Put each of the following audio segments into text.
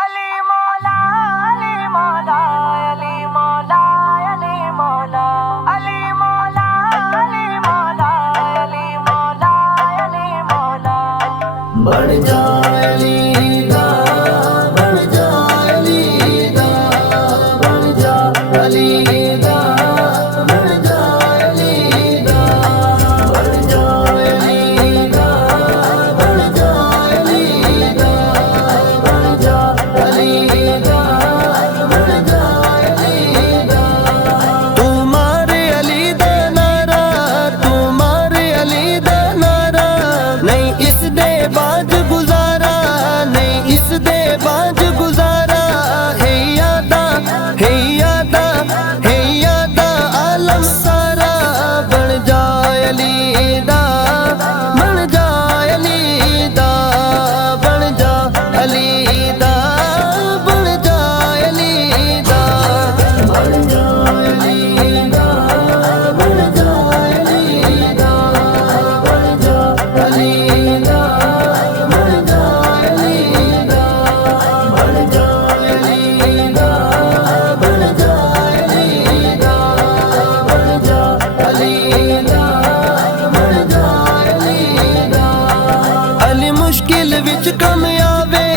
علی مولا علی مولا علی مولا علی مولا علی مولا علی مولا علی مولا علی مولا بڑھ جا علی دا بڑھ جا علی دا بڑھ جا علی دا بڑھ جا علی دا بڑھ جا علی دا بڑھ جا علی دا بڑھ جا علی دا بڑھ جا علی دا تمہارے علی دا نعرہ تمہارے علی دا نعرہ نہیں اس دے بعد گزارا نہیں اس دے بعد گزارا ہے یادا ہے یادا ہے یادا عالم سارا بن جائے علی دا بن جائے علی دا بن جا علی دا بن جائے علی دا بن جائے علی دا بن جائے علی دا بن جا علی دا بن جائے علی دا بن جائے علی دا بن جائے علی دا بن جا علی دا بن جائے علی دا علی مشکل وچ کم آوے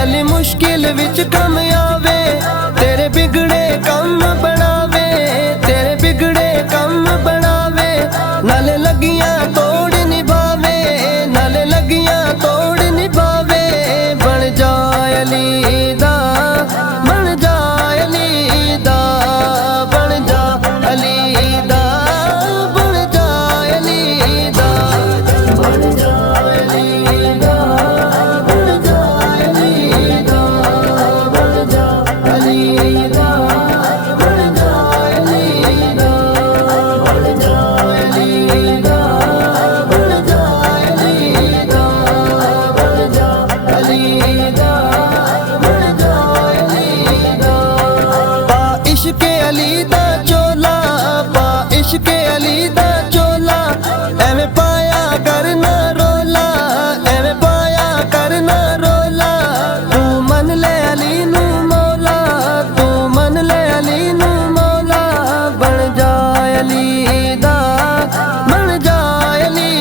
علی مشکل وچ کم آوے تیرے بگڑے کم بناوے تیرے بگڑے کم بناوے نالے لگیاں توڑ نبھاوے نالے لگیاں توڑ نبھاوے بن جائے علی دا بن جائے علی دا بن جا علی دا بن جائے علی دا بن جائے علی دا بن جائے علی دا بن جا علی دا بن جائے علی دا بن جائے علی دا بن جائے علی دا بن جا علی دا بن جائے علی دا پا عشق علی دا چولا پا عشق علی دا چولا ایویں پایا کرنا رولا ایویں پایا کرنا رولا تو من لے علی نو مولا تو من لے علی نو مولا بن جائے علی دا بن جائے علی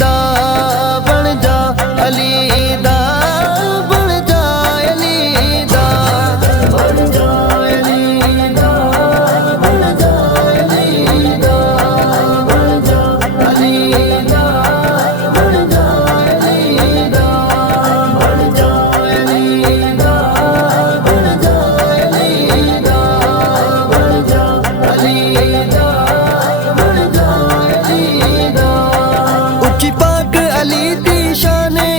دا بن جا علی دا بن جائے علی دا بن جائے علی دا بن جائے علی دا بن جا علی دا بن جائے علی دا بن جائے علی دا بن جائے علی دا بن جا علی دا بن جائے علی دا اچھی پاک علی دی شانے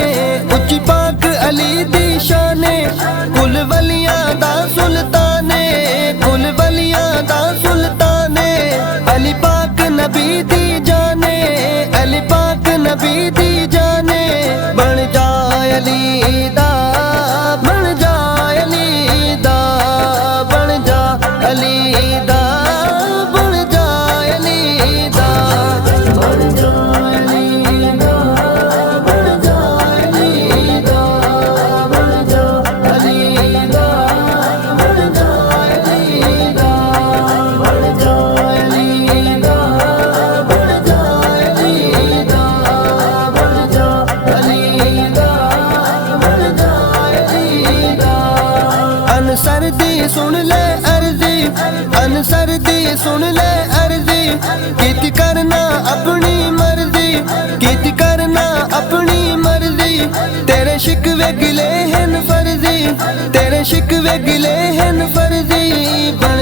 اچھی پاک علی دی شانے کل ولیاں دا سلطانے کل ولیاں دا سلطانے علی پاک نبی دی جانے علی پاک نبی دی جانے بن جائے علی دا بن جائے علی دا بن جا علی دا بن جائے علی دا بن جائے علی دا بن جائے علی دا بن جا علی دا بن جائے علی دا بن جائے علی دا بن جائے علی دا بن جا علی دا بن جائے علی دا انصر دی سن لے عرضی انصر دی سن لے عرضی کیتی کرنا اپنی مرضی کیتی کرنا اپنی مرضی تیرے شکوے گلے ہیں فرضی تیرے شکوے گلے ہیں فرضی بن